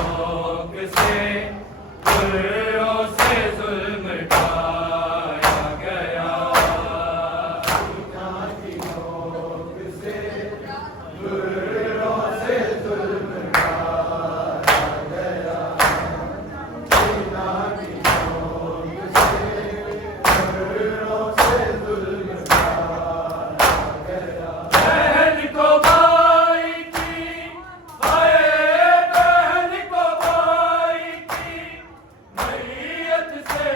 शौक से गुर्रों से जुल्म ढाया गया। सीना की नोक से गुर्रों से जुल्म ढाया गया। सीना की नोक से गुर्रों से जुल्म ढाया गया। बहन को भाई की, हाय बहन को भाई की मैयत से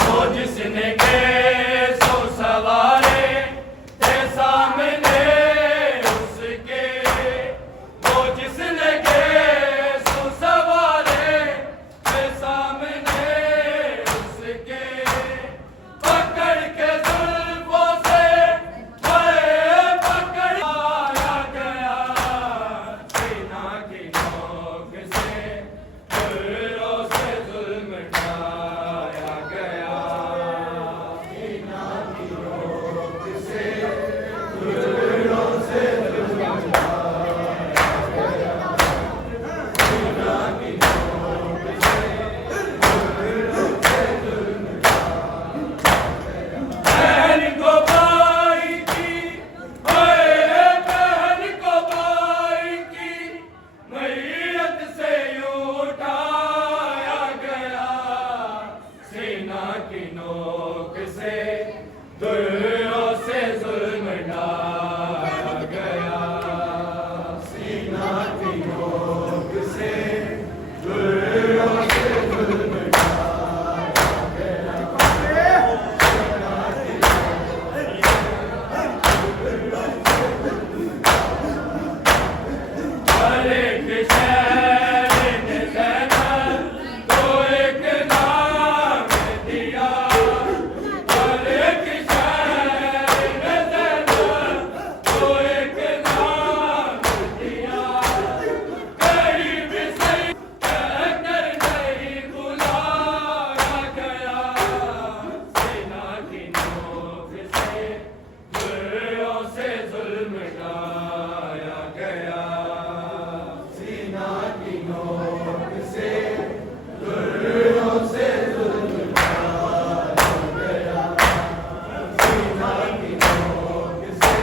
वो जिसने के सो सवारे थे सामने उसके, वो जिसने के सो सवारे थे सामने उसके, पकड़ के जुल्फों से पकड़ाया गया, सीना की नोक से जुल्फों से जुल्म ढाया गया, सीना की नोक से जुल्फों से जुल्म ढाया गया, सीना की नोक से जुल्फों से जुल्म बहन को भाई की, ओए बहन को भाई की, मैयत से यूं उठाया गया, सीना की नोक से दुर्रों से जुल्म ढाया गया, सीना की नोक से दुर्रों से जुल्म एक शहर ने ज़ैनब को एक नाम दिया, एक शहर ने ज़ैनब को एक नाम दिया, करीब से कहकर नहीं बुलाया गया, सीना की नोक से जुल्फों से जुल्म ढाया गया, सीना की नोक से जुल्फों से जुल्म ढाया गया, सीना की नोक से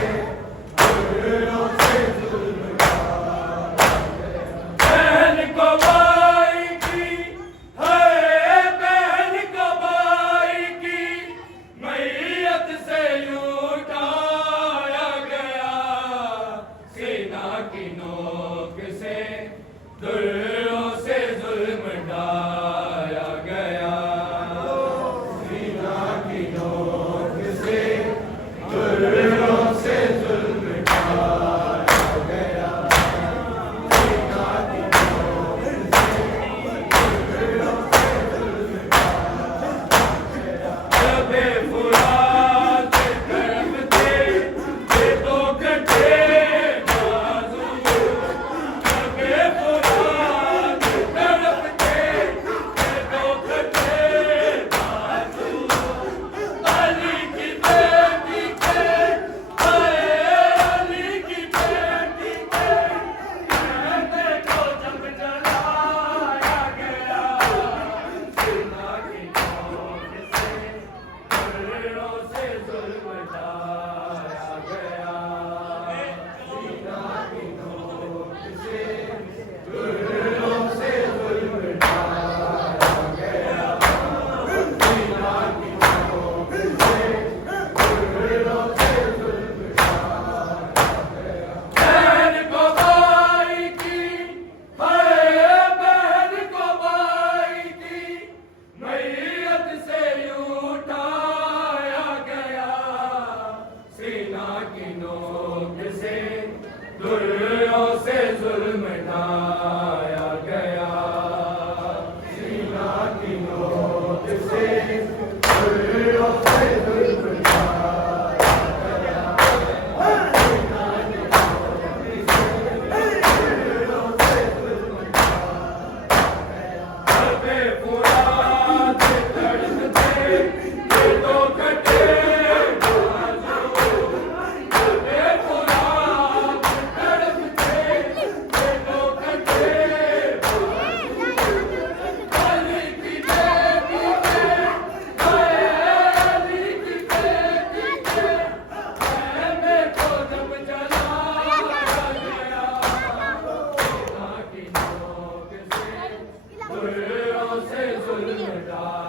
जुल्फों से जुल्म ढाया गया, बहन को भाई की, है बहन को भाई की, मैयत से यूं उठाया गया, सीना की नोक से दुर्रों से जुल्म ढाया गया, सीना की नोक से दुर्रों से जुल्म ढाया गया, सीना की नोक से दुर्रों से जुल्म जबे फुरात तड़पते ये दो कटे बाजू, जबे फुरात तड़पते ये दो कटे बाजू, अली की बेटी के, हाय अली की बेटी के, कहने को जब जलाया गया, सीना की नोक से दुर्रों से जुल्म ढाया गया, सीना की नोक से दुर्रों से जुल्म ढाया गया, सीना की नोक से दुर्रों से जुल्म ढाया गया, बहन को भाई की, हाय बहन को भाई की, मैयत से यूं उठाया गया, सीना की नोक से दुर्रों से जुल्म ढाया गया, सीना की नोक से दुर्रों से जुल्म ढाया गया, सीना की नोक से दुर्रों से जुल्म जबे फुरात तड़पते ये दो कटे बाजू, जबे फुरात तड़पते ये दो कटे बाजू, अली की बेटी के, हाय अली की बेटी के, कहने को जब जलाया गया, सीना की नोक से दुर्रों से जुल्म ढाया